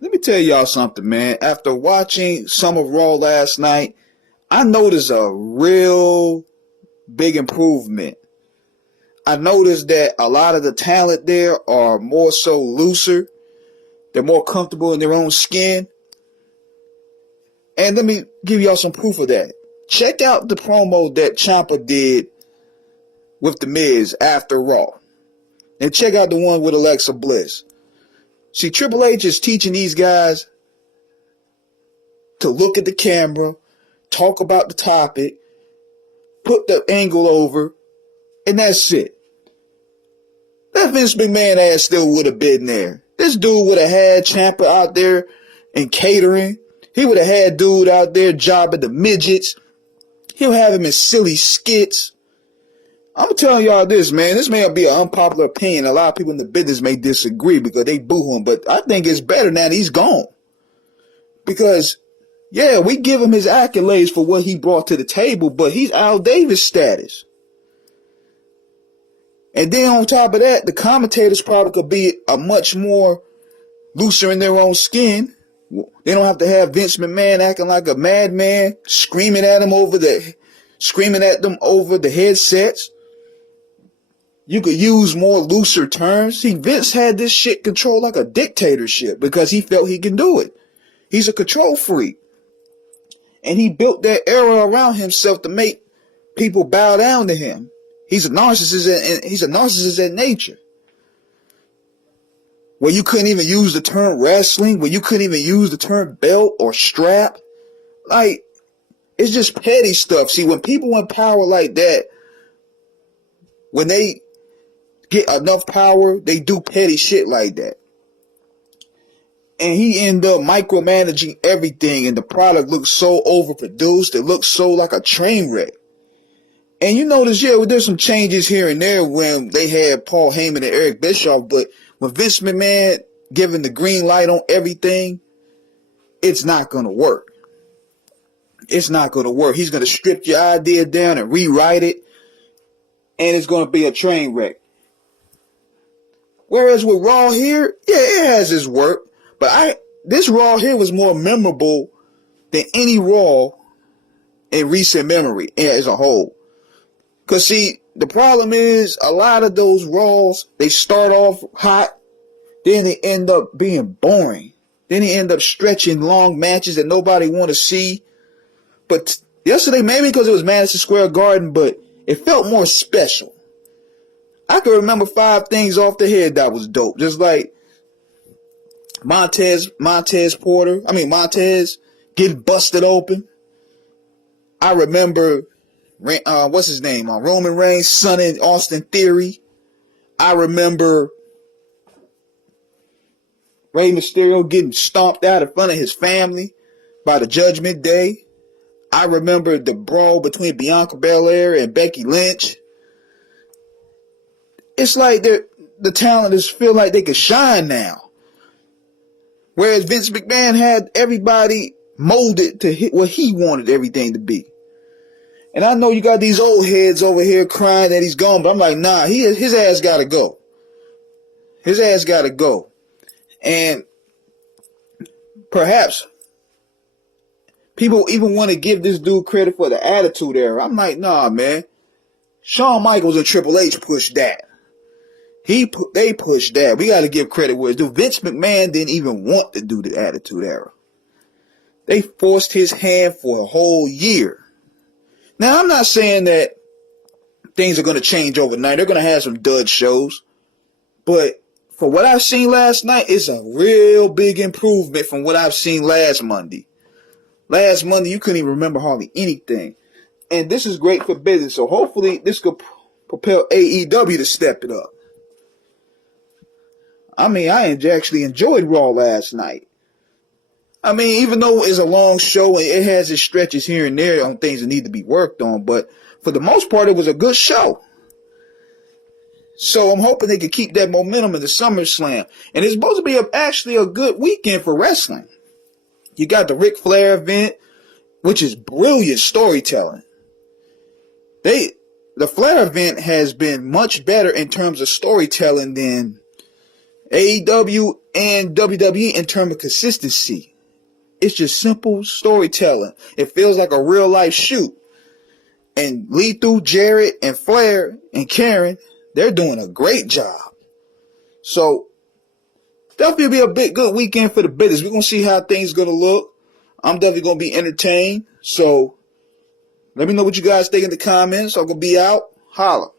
Let me tell y'all something, man. After watching some of Raw last night, I noticed a real big improvement. I noticed that a lot of the talent there are more so looser. They're more comfortable in their own skin. And let me give y'all some proof of that. Check out the promo that Ciampa did with The Miz after Raw. And check out the one with Alexa Bliss. See, Triple H is teaching these guys to look at the camera, talk about the topic, put the angle over, and that's it. That Vince McMahon ass still would have been there. This dude would have had Ciampa out there in catering. He would have had dude out there jobbing the midgets. He'll have him in silly skits. I'm telling y'all this, man. This may be an unpopular opinion. A lot of people in the business may disagree because they boo him. But I think it's better now that he's gone. Because, yeah, we give him his accolades for what he brought to the table, but he's Al Davis status. And then on top of that, the commentators probably could be a much more looser in their own skin. They don't have to have Vince McMahon acting like a madman, screaming at them over the headsets. You could use more looser terms. See, Vince had this shit controlled like a dictatorship because he felt he can do it. He's a control freak. And he built that era around himself to make people bow down to him. He's a narcissist in nature. Where you couldn't even use the term wrestling, where you couldn't even use the term belt or strap. Like, it's just petty stuff. See, when people in power like that, when they get enough power, they do petty shit like that. And he ended up micromanaging everything, and the product looks so overproduced. It looks so like a train wreck. And you notice, yeah, well, there's some changes here and there when they had Paul Heyman and Eric Bischoff, but when Vince McMahon giving the green light on everything, it's not going to work. It's not going to work. He's going to strip your idea down and rewrite it, and it's going to be a train wreck. Whereas with Raw here, yeah, it has its work, but this Raw here was more memorable than any Raw in recent memory as a whole. Because, see, the problem is a lot of those Raws, they start off hot, then they end up being boring. Then they end up stretching long matches that nobody want to see. But yesterday, maybe because it was Madison Square Garden, but it felt more special. I can remember 5 things off the head that was dope. Just like Montez getting busted open. I remember, what's his name? Roman Reigns' son in Austin Theory. I remember Rey Mysterio getting stomped out in front of his family by the Judgment Day. I remember the brawl between Bianca Belair and Becky Lynch. It's like the talent feel like they could shine now. Whereas Vince McMahon had everybody molded to hit what he wanted everything to be. And I know you got these old heads over here crying that he's gone, but I'm like, nah, his ass gotta go. His ass gotta go. And perhaps people even want to give this dude credit for the Attitude Era. I'm like, nah, man. Shawn Michaels and Triple H pushed that. They pushed that. We got to give credit where it's due. Vince McMahon didn't even want to do the Attitude Era. They forced his hand for a whole year. Now, I'm not saying that things are going to change overnight. They're going to have some dud shows. But for what I've seen last night, it's a real big improvement from what I've seen last Monday. Last Monday, you couldn't even remember hardly anything. And this is great for business. So hopefully this could propel AEW to step it up. I mean, I actually enjoyed Raw last night. I mean, even though it's a long show and it has its stretches here and there on things that need to be worked on, but for the most part, it was a good show. So I'm hoping they can keep that momentum in the SummerSlam. And it's supposed to be actually a good weekend for wrestling. You got the Ric Flair event, which is brilliant storytelling. The Flair event has been much better in terms of storytelling than AEW in WWE in terms of consistency. It's just simple storytelling. It feels like a real life shoot. And Lethal, Jarrett, and Flair, and Karen, they're doing a great job. So, definitely be a big good weekend for the business. We're going to see how things going to look. I'm definitely going to be entertained. So, let me know what you guys think in the comments. I'm going to be out. Holla.